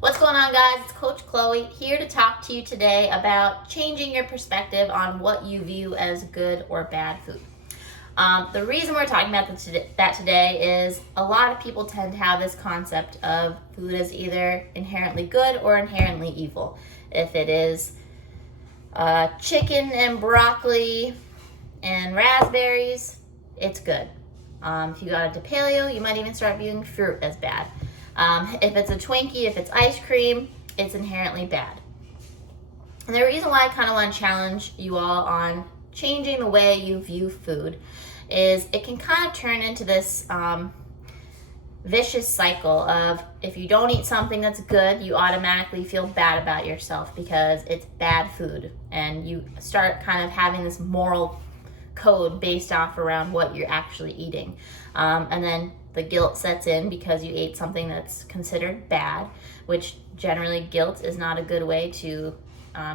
What's going on, guys? It's Coach Chloe here to talk to you today about changing your perspective on what you view as good or bad food. The reason we're talking about that today is a lot of people tend to have this concept of food as either inherently good or inherently evil. If it is chicken and broccoli and raspberries, it's good. If you got into paleo, you might even start viewing fruit as bad. If it's a Twinkie, if it's ice cream, it's inherently bad. And the reason why I kind of want to challenge you all on changing the way you view food is it can kind of turn into this vicious cycle of if you don't eat something that's good, you automatically feel bad about yourself because it's bad food. And you start kind of having this moral code based off around what you're actually eating. And then the guilt sets in because you ate something that's considered bad, which generally guilt is not a good way to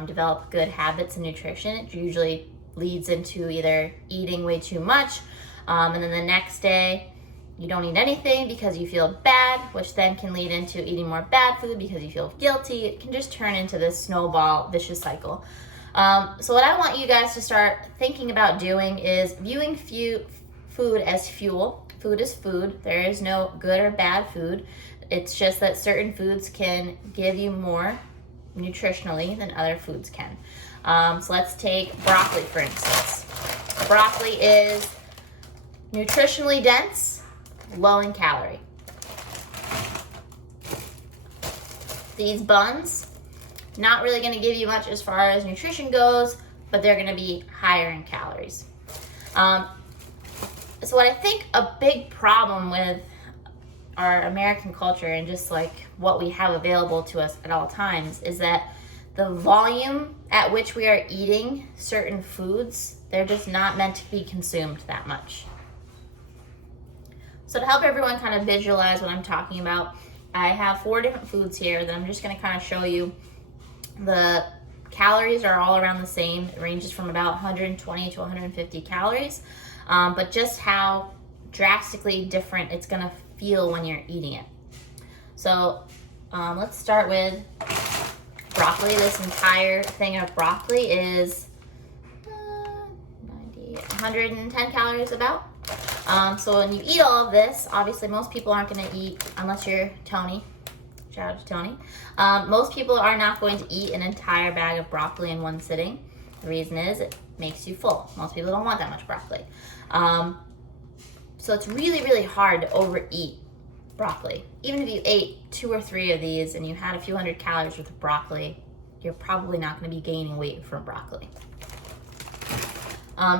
develop good habits and nutrition. It usually leads into either eating way too much, and then the next day you don't eat anything because you feel bad, which then can lead into eating more bad food because you feel guilty. It can just turn into this snowball vicious cycle. So what I want you guys to start thinking about doing is viewing food as fuel. Food is food. There is no good or bad food. It's just that certain foods can give you more nutritionally than other foods can. So let's take broccoli, for instance. Broccoli is nutritionally dense, low in calorie. These buns, not really going to give you much as far as nutrition goes, but they're going to be higher in calories. So what I think a big problem with our American culture and just like what we have available to us at all times is that the volume at which we are eating certain foods, they're just not meant to be consumed that much. So to help everyone kind of visualize what I'm talking about, I have 4 different foods here that I'm just going to kind of show you. The calories are all around the same. It ranges from about 120 to 150 calories. But just how drastically different it's going to feel when you're eating it. So let's start with broccoli. This entire thing of broccoli is 110 calories about. So when you eat all of this, obviously most people aren't going to eat, unless you're Tony. Shout out to Tony. Most people are not going to eat an entire bag of broccoli in one sitting. The reason is it makes you full. Most people don't want that much broccoli. So it's really, really hard to overeat broccoli. Even if you ate 2 or 3 of these and you had a few hundred calories worth of broccoli, you're probably not going to be gaining weight from broccoli.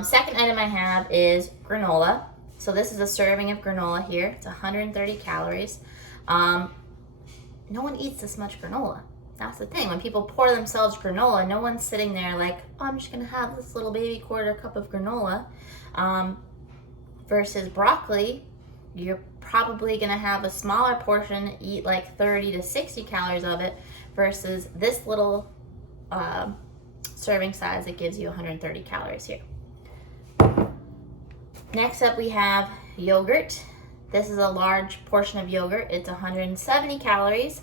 Second item I have is granola. So this is a serving of granola here. It's 130 calories. No one eats this much granola. That's the thing. When people pour themselves granola, no one's sitting there like, oh, I'm just going to have this little baby quarter cup of granola. Versus broccoli, you're probably going to have a smaller portion, eat like 30 to 60 calories of it, versus this little serving size that gives you 130 calories here. Next up we have yogurt. This is a large portion of yogurt. It's 170 calories.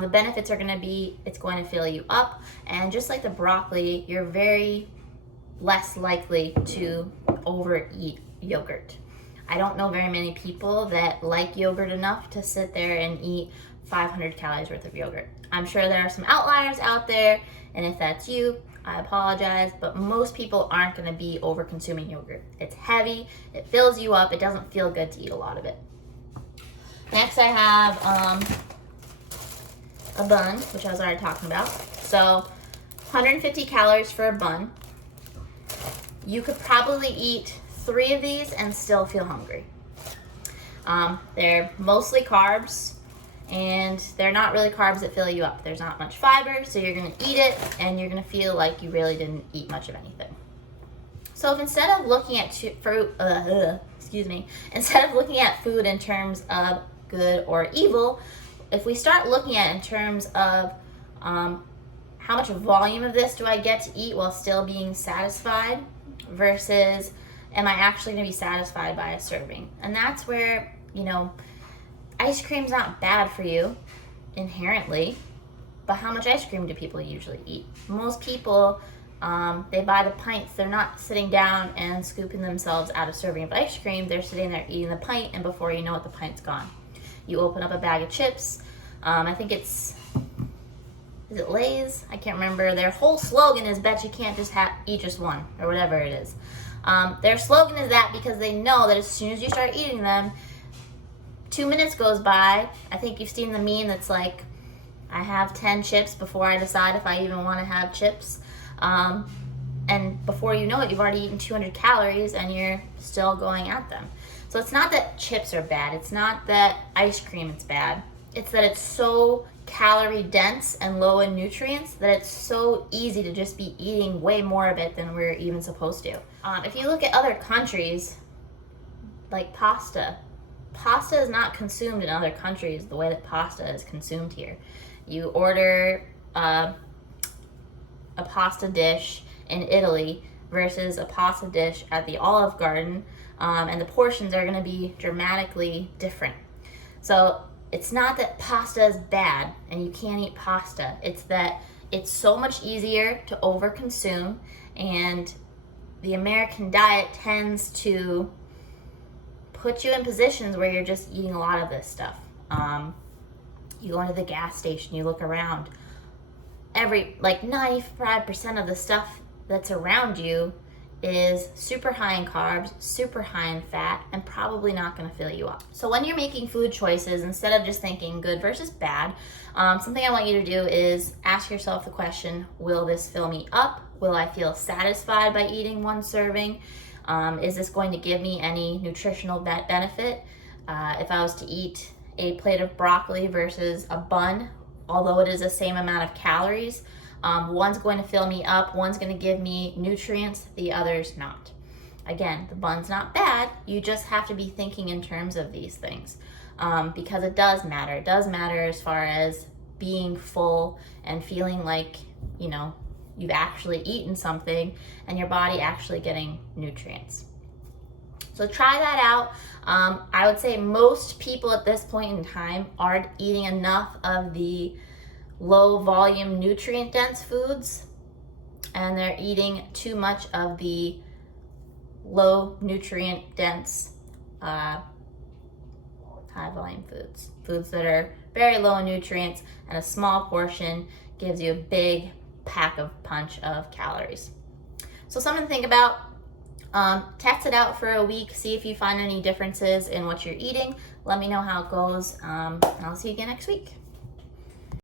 The benefits are going to be it's going to fill you up, and just like the broccoli, you're very less likely to overeat yogurt. I don't know very many people that like yogurt enough to sit there and eat 500 calories worth of yogurt. I'm sure there are some outliers out there, and if that's you, I apologize, but most people aren't going to be over consuming yogurt. It's heavy, it fills you up, it doesn't feel good to eat a lot of it. Next I have a bun, which I was already talking about. So 150 calories for a bun. You could probably eat 3 of these and still feel hungry. They're mostly carbs, and they're not really carbs that fill you up. There's not much fiber, so you're going to eat it and you're going to feel like you really didn't eat much of anything. So if instead of looking at instead of looking at food in terms of good or evil, if we start looking at it in terms of how much volume of this do I get to eat while still being satisfied versus am I actually going to be satisfied by a serving? And that's where, ice cream's not bad for you inherently. But how much ice cream do people usually eat? Most people, they buy the pints. They're not sitting down and scooping themselves out a serving of ice cream. They're sitting there eating the pint, and before you know it, the pint's gone. You open up a bag of chips. I think is it Lay's? I can't remember. Their whole slogan is bet you can't just eat just one, or whatever it is. Their slogan is that because they know that as soon as you start eating them, 2 minutes goes by. I think you've seen the meme that's like, I have 10 chips before I decide if I even want to have chips. And before you know it, you've already eaten 200 calories and you're still going at them. So it's not that chips are bad. It's not that ice cream is bad. It's that it's so calorie dense and low in nutrients that it's so easy to just be eating way more of it than we're even supposed to. If you look at other countries, like pasta is not consumed in other countries the way that pasta is consumed here. You order a pasta dish in Italy versus a pasta dish at the Olive Garden, and the portions are going to be dramatically different. So it's not that pasta is bad and you can't eat pasta. It's that it's so much easier to overconsume, and the American diet tends to put you in positions where you're just eating a lot of this stuff. You go into the gas station, you look around. 95% of the stuff that's around you is super high in carbs, super high in fat, and probably not going to fill you up. So when you're making food choices, instead of just thinking good versus bad, something I want you to do is ask yourself the question, will this fill me up? Will I feel satisfied by eating one serving? Is this going to give me any nutritional benefit? If I was to eat a plate of broccoli versus a bun, although it is the same amount of calories, one's going to fill me up, one's going to give me nutrients, the other's not. Again, the bun's not bad, you just have to be thinking in terms of these things, because it does matter. It does matter as far as being full and feeling like, you've actually eaten something and your body actually getting nutrients. So try that out. I would say most people at this point in time aren't eating enough of the low volume nutrient dense foods, and they're eating too much of the low nutrient dense high volume foods that are very low in nutrients, and a small portion gives you a big pack of punch of calories. So something to think about. Test it out for a week, see if you find any differences in what you're eating. Let me know how it goes, and I'll see you again next week.